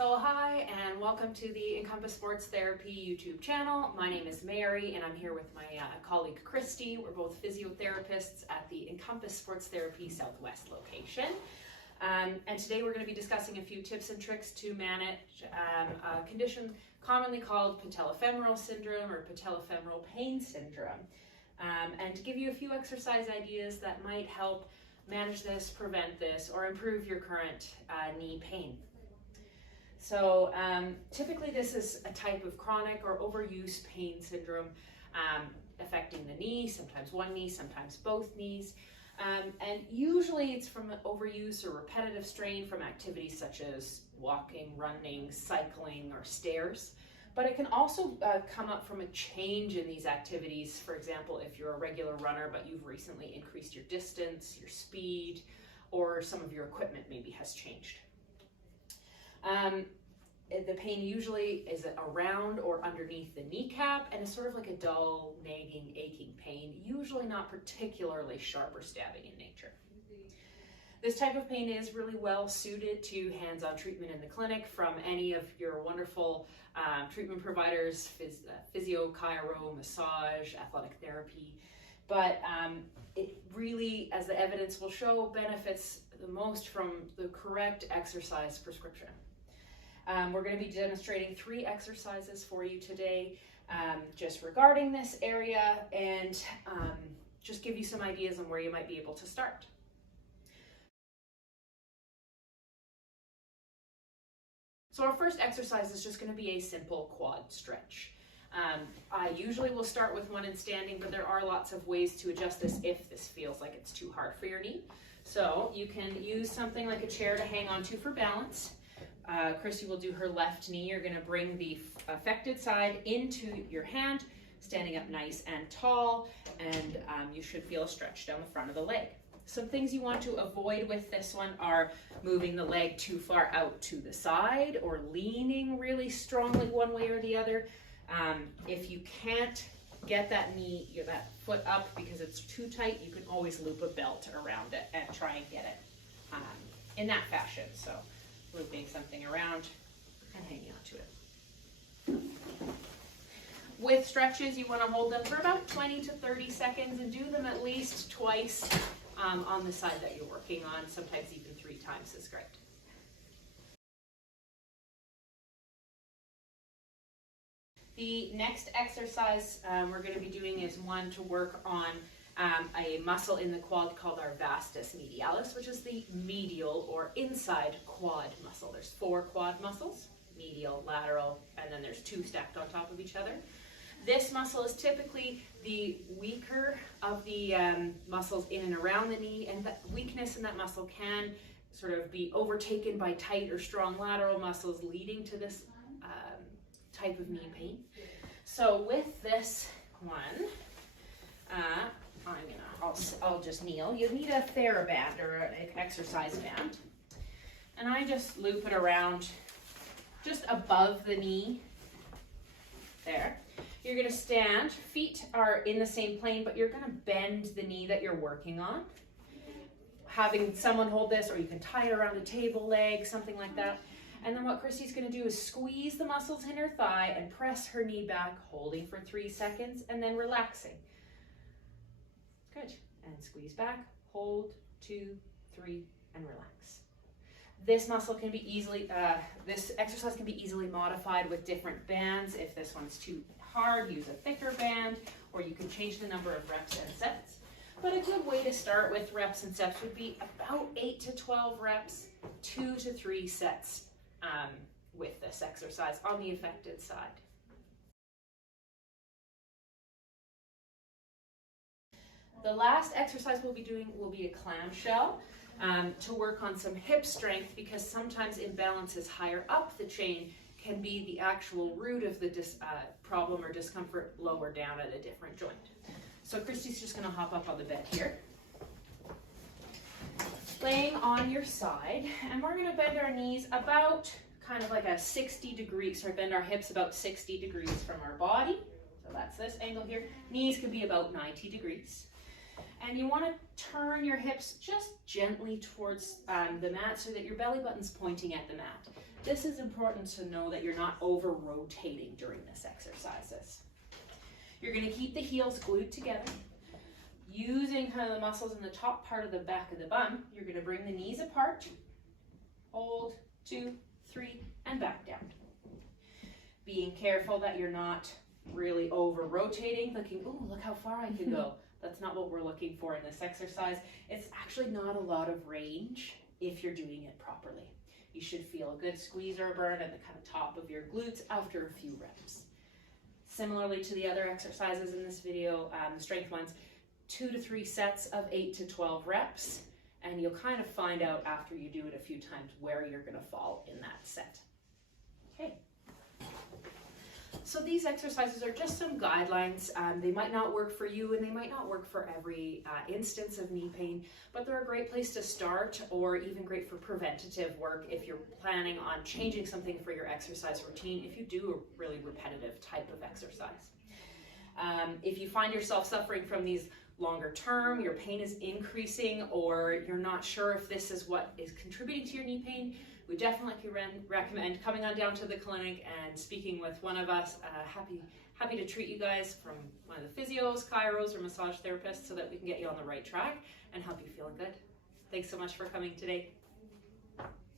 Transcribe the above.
So hi and welcome to the Encompass Sports Therapy YouTube channel. My name is Mary and I'm here with my colleague Christy. We're both physiotherapists at the Encompass Sports Therapy Southwest location. And today we're going to be discussing a few tips and tricks to manage a condition commonly called patellofemoral syndrome or patellofemoral pain syndrome. And to give you a few exercise ideas that might help manage this, prevent this, or improve your current knee pain. So typically this is a type of chronic or overuse pain syndrome affecting the knee, sometimes one knee, sometimes both knees. And usually it's from overuse or repetitive strain from activities such as walking, running, cycling, or stairs. But it can also come up from a change in these activities. For example, if you're a regular runner but you've recently increased your distance, your speed, or some of your equipment maybe has changed. The pain usually is around or underneath the kneecap and is sort of like a dull, nagging, aching pain, usually not particularly sharp or stabbing in nature. This type of pain is really well suited to hands-on treatment in the clinic from any of your wonderful treatment providers, physio, chiro, massage, athletic therapy. But it really, as the evidence will show, benefits the most from the correct exercise prescription. We're going to be demonstrating 3 exercises for you today just regarding this area and just give you some ideas on where you might be able to start. So our first exercise is just going to be a simple quad stretch. I usually will start with one in standing, but there are lots of ways to adjust this if this feels like it's too hard for your knee. So you can use something like a chair to hang onto for balance. Christy will do her left knee. You're going to bring the affected side into your hand, standing up nice and tall, and you should feel a stretch down the front of the leg. Some things you want to avoid with this one are moving the leg too far out to the side or leaning really strongly one way or the other. If you can't get that foot up because it's too tight, you can always loop a belt around it and try and get it in that fashion. So looping something around and hanging onto it. With stretches, you want to hold them for about 20 to 30 seconds and do them at least twice on the side that you're working on. Sometimes even 3 times is great. The next exercise we're going to be doing is one to work on a muscle in the quad called our vastus medialis, which is the medial or inside quad muscle. There's 4 quad muscles, medial, lateral, and then there's 2 stacked on top of each other. This muscle is typically the weaker of the muscles in and around the knee, and that weakness in that muscle can sort of be overtaken by tight or strong lateral muscles, leading to this type of knee pain. So with this one, I'll just kneel. You need a TheraBand or an exercise band. And I just loop it around just above the knee. There. You're going to stand. Feet are in the same plane, but you're going to bend the knee that you're working on. Having someone hold this, or you can tie it around a table leg, something like that. And then what Christy's going to do is squeeze the muscles in her thigh and press her knee back, holding for 3 seconds, and then relaxing. Good. And squeeze back, hold, 2, 3, and relax. This muscle can be this exercise can be easily modified with different bands. If this one's too hard, use a thicker band, or you can change the number of reps and sets. But a good way to start with reps and sets would be about 8 to 12 reps, 2 to 3 sets with this exercise on the affected side. The last exercise we'll be doing will be a clamshell to work on some hip strength, because sometimes imbalances higher up the chain can be the actual root of the problem or discomfort lower down at a different joint. So Christy's just going to hop up on the bed here, laying on your side, and we're going to bend our knees about kind of like a 60 degrees, or bend our hips about 60 degrees from our body. So that's this angle here. Knees can be about 90 degrees. And you want to turn your hips just gently towards the mat so that your belly button's pointing at the mat. This is important to know that you're not over rotating during this exercises. You're going to keep the heels glued together. Using kind of the muscles in the top part of the back of the bum, you're going to bring the knees apart, hold, 2, 3, and back down. Being careful that you're not really over rotating, looking, oh, look how far I can go. That's not what we're looking for in this exercise. It's actually not a lot of range if you're doing it properly. You should feel a good squeeze or a burn at the kind of top of your glutes after a few reps. Similarly to the other exercises in this video, the strength ones, 2 to 3 sets of 8 to 12 reps, and you'll kind of find out after you do it a few times where you're going to fall in that set. Okay. So these exercises are just some guidelines. They might not work for you and they might not work for every instance of knee pain, but they're a great place to start, or even great for preventative work if you're planning on changing something for your exercise routine if you do a really repetitive type of exercise. If you find yourself suffering from these longer term, your pain is increasing, or you're not sure if this is what is contributing to your knee pain, we definitely recommend coming on down to the clinic and speaking with one of us. Happy to treat you guys, from one of the physios, chiros, or massage therapists, so that we can get you on the right track and help you feeling good. Thanks so much for coming today.